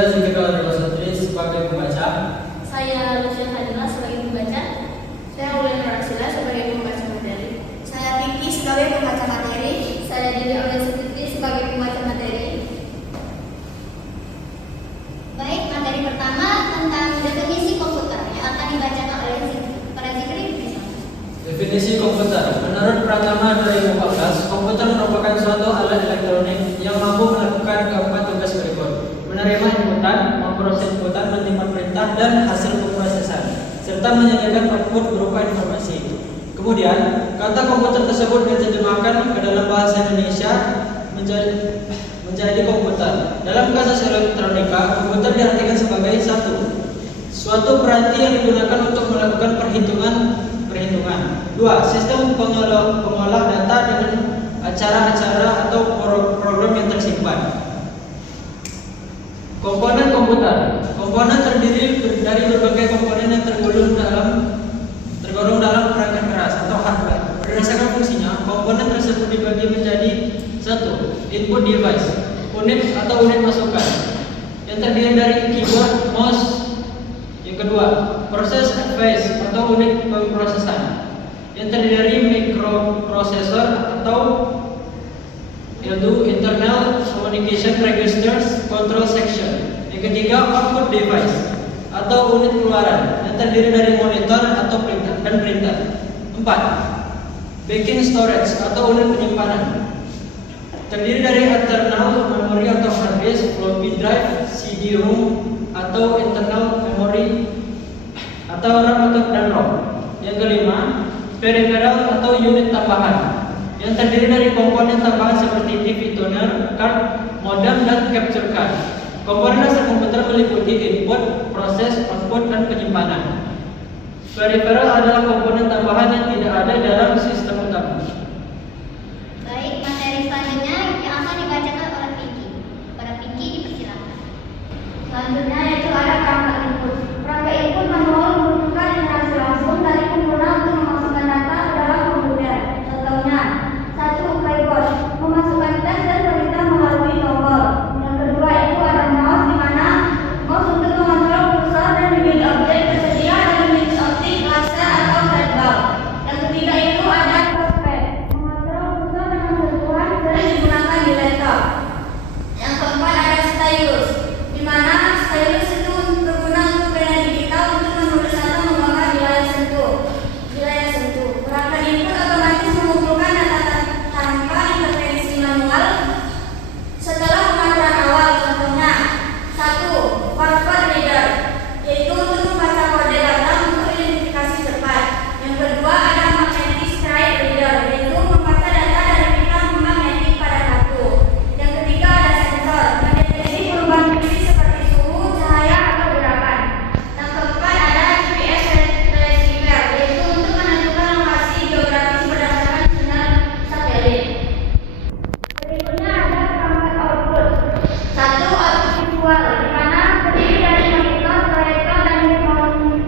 Saya Zulfikar Rosatri sebagai pembaca. Saya Lucia Hadila sebagai pembaca. Saya Ulen Rasila sebagai pembaca materi. Saya Vicky sebagai pembaca materi. Saya Dini Aulia Sutri sebagai pembaca materi. Baik, materi pertama tentang definisi komputer yang akan dibacakan oleh para Zikri. Definisi komputer. Menurut Pratama 2014, komputer merupakan suatu alat elektronik yang mampu melakukan keempat tugas berikut: menerima inputan, memproses inputan, menyimpan perintah, dan hasil pemrosesan, serta menyediakan output berupa informasi. Kemudian, kata komputer tersebut diterjemahkan ke dalam bahasa Indonesia menjadi komputer. Dalam kasus elektronika, komputer diartikan sebagai suatu peranti yang digunakan untuk melakukan perhitungan. 2. Sistem pengolah data dengan acara-acara atau program yang tersimpan. Komponen komputer. Komponen terdiri dari berbagai komponen yang tergolong dalam perangkat keras atau hardware. Berdasarkan fungsinya, komponen tersebut dibagi menjadi 1. Input device, unit atau unit masukan, yang terdiri dari keyboard, mouse. Yang kedua, proses device atau unit pemrosesan, yang terdiri dari microprocessor atau yaitu internal communication registers control section. Yang ketiga, output device atau unit keluaran, yang terdiri dari monitor atau printer. 4. Backing storage atau unit penyimpanan, terdiri dari internal memory atau hard disk, floppy drive, CD-ROM atau internal memory atau RAM dan ROM. Yang kelima, peripheral atau unit tambahan, yang terdiri dari komponen tambahan seperti TV tuner, card, modem, dan capture card. Komponen dasar komputer meliputi input, proses, output, dan penyimpanan. Peripheral adalah komponen tambahan yang tidak ada dalam sistem utama. Baik, materi selanjutnya yang akan dibacakan oleh Vicky. Para Vicky dipersilakan. Selanjutnya yaitu ada perangkat input. Perangkat input manual membutuhkan interaksi langsung dari pengguna untuk memasukkan data ke dalam komputer. Contohnya, 1. Keyboard memasukkan teks dan perintah melalui tombol. Yang kedua itu ada mouse, di mana mouse untuk mengontrol kursor dan memilih objek tersedia dalam jenis optik, laser atau flatball. Yang ketiga itu ada touchpad, mengontrol kursor dengan sentuhan sering digunakan di laptop. Yang keempat ada stylus, di mana stylus itu berguna untuk pena digital untuk menulis atau menggambar di layar sentuh. Perangkat input otomatis mengumpulkan data tanpa intervensi manual setelah pengaturan awal. Contohnya, 1. Password reader, yaitu untuk membaca kode data untuk identifikasi cepat. Yang kedua ada magnetic stripe reader, yaitu membaca data dari pita magnetik pada kartu. Yang ketiga ada sensor, mendeteksi perubahan fisik seperti suhu, cahaya, atau gerakan. Yang keempat ada GPS receiver, yaitu untuk menentukan lokasi geografis berdasarkan sinyal satelit. Berikutnya ada perangkat output. 1. Output visual, di mana terdiri dari monitor, proyektor, dan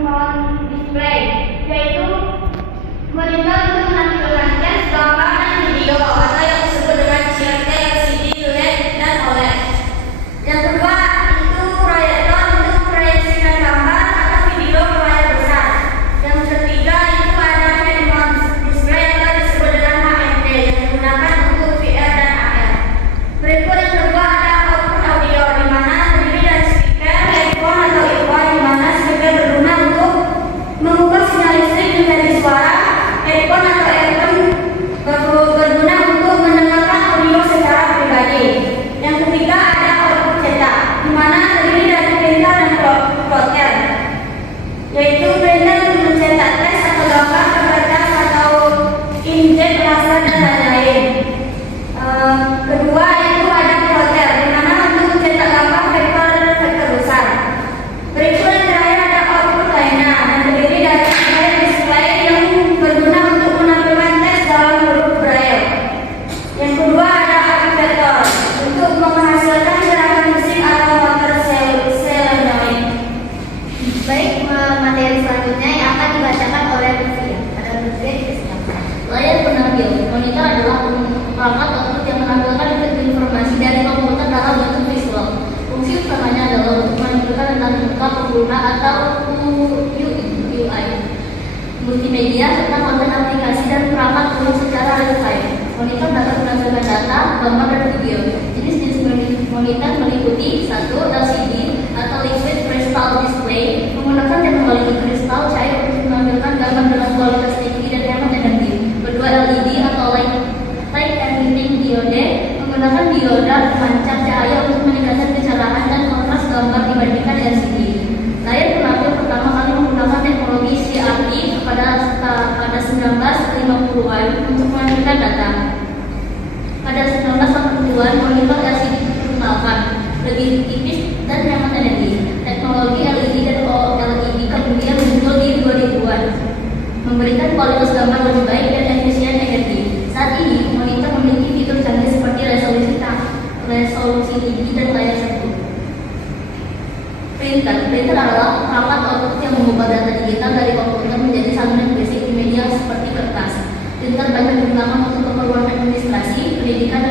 non-display, yaitu monitor untuk menampilkan teks, gambar, dan video, atau yang disebut dengan CRT, LCD, LED, dan OLED. Yang kedua itu proyektor untuk memproyeksikan gambar atau video ke layar besar. Yang ketiga itu ada head-mount display atau disebut dengan HMD, yang digunakan untuk VR dan AR. Berikut yang kedua ada output audio, di mana terdiri dari speaker, headphone atau earphone, di mana speaker berguna untuk mengubah sinyal listrik menjadi suara. Headphone atau earphone berguna untuk mendengarkan audio secara pribadi. Yang ketiga ada output cetak, di mana terdiri dari printer dan plotter, yaitu printer untuk mencetak teks atau gambar ke kertas atau inkjet, laser, dan lain-lain. Kedua itu ada plotter, di mana untuk mencetak gambar vektor besar. Berikut yang terakhir ada output lainnya, yang terdiri dari display yang berguna untuk menampilkan teks dalam huruf braille. Yang kedua ada aktivator, untuk menghasilkan gerakan musik atau motor solenoid. Baik, materi selanjutnya yang akan dibacakan oleh Lutfi. Para Lutfi dipersilakan. Layar penampil. Monitor adalah perangkat output yang menampilkan informasi dari komputer dalam bentuk visual. Fungsi utamanya adalah untuk sempurna atau UI, multimedia serta konten aplikasi dan perangkat umum secara real time. Monitor dapat menampilkan data, gambar, dan video. Jenis-jenis monitor meliputi 1. LCD atau Liquid Crystal Display, menggunakan teknologi kristal cair untuk menampilkan gambar dengan kualitas tinggi dan hemat energi. 2. LED atau Light Emitting Diode, menggunakan dioda pemancar cahaya untuk meningkatkan kecerahan dan kontras gambar dibandingkan LCD. Layar penampil pertama kali menggunakan teknologi CRT pada 1950-an untuk menampilkan data. Pada 1980-an, monitor LCD diperkenalkan, lebih tipis dan hemat energi. Teknologi LED dan OLED kemudian muncul di 2000-an, memberikan kualitas gambar lebih baik dan efisien energi. Saat ini, monitor memiliki fitur canggih seperti resolusi tinggi dan layar sentuh. Printer adalah perangkat output yang mengubah data digital dari komputer menjadi salinan fisik di media seperti kertas. Printer banyak digunakan untuk keperluan administrasi, pendidikan,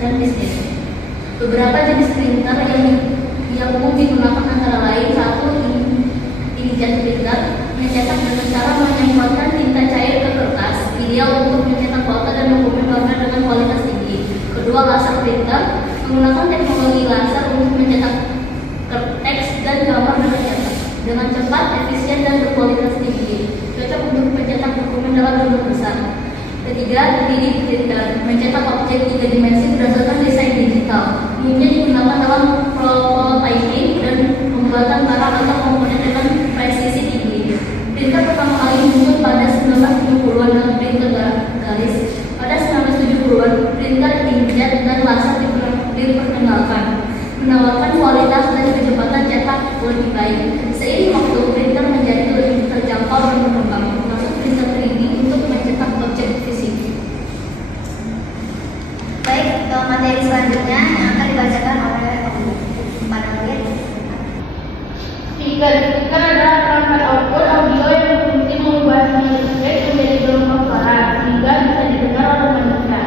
dan bisnis. Beberapa jenis printer yang umum digunakan antara lain: 1. Inkjet printer, mencetak dengan cara menyemprotkan tinta cair ke kertas, ideal untuk mencetak foto dan dokumen gambar dengan kualitas tinggi. 2. Laser printer, menggunakan teknologi laser untuk mencetak teks dan gambar dengan cepat, efisien, dan berkualitas tinggi. Cocok untuk mencetak dokumen dalam jumlah besar. 3. 3D printer, mencetak objek 3 dimensi berdasarkan desain digital. Umumnya digunakan dalam prototyping dan pembuatan barang atau komponen dengan presisi tinggi. Printer pertama kali muncul pada 1970-an dengan printer garis. Pada 1970-an, printer inkjet dan laser diperkenalkan, menawarkan kualitas dan kecepatan cetak lebih baik. Seiring waktu, printer menjadi lebih terjangkau dan berkembang, termasuk printer 3D untuk mencetak objek fisik. Baik, untuk materi selanjutnya yang akan dibacakan oleh Pada Lihat. Speaker adalah perangkat output audio yang berfungsi mengubah sinyal listrik menjadi gelombang suara sehingga bisa didengar oleh manusia.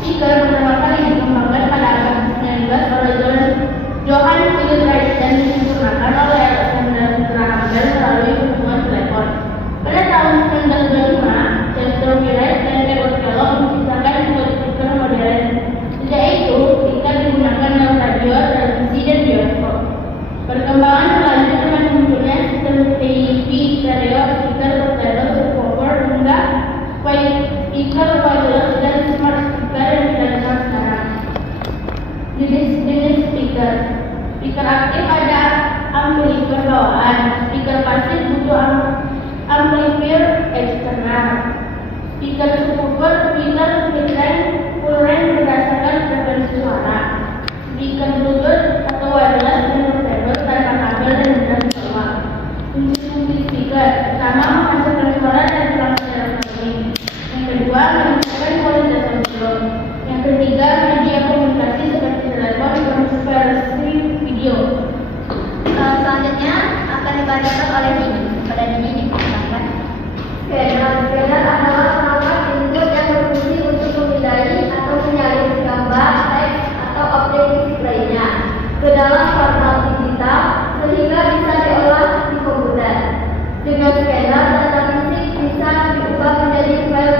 Speaker pertama kali dikembangkan pada abad 19 oleh Johann Philipp Reis dan disempurnakan oleh Alexander Graham Bell melalui hubungan telepon. Pada tahun 1925, Chester Reis dan Edward Kellogg menciptakan sebuah speaker modern. Sejak itu, speaker digunakan dalam radio, televisi, dan bioskop. Perkembangan selanjutnya dengan munculnya sistem TV, stereo, speaker, portable, subwoofer, hingga speaker wireless dan smart speaker yang kita kenal sekarang. Jenis speaker. Speaker aktif ada amplifier bawaan. Speaker pasif butuh amplifier eksternal. Speaker subwoofer, speaker mid-range, full range berdasarkan frekuensi suara. Speaker Bluetooth atau wireless dan portable tanpa kabel dan dengan semua. Fungsi speaker pertama menghasilkan suara dari perangkat elektronik. Yang kedua meningkatkan kualitas audio. Yang ketiga media komunikasi seperti telepon, konferensi video. Selanjutnya akan dibacakan oleh Nini. Pada Nini dipersilakan. Scanner adalah perangkat input yang berfungsi untuk memindai atau menyalin gambar, teks, atau objek fisik lainnya ke dalam format digital sehingga bisa diolah di komputer. Dengan scanner, data fisik bisa diubah menjadi file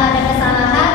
ada kesalahan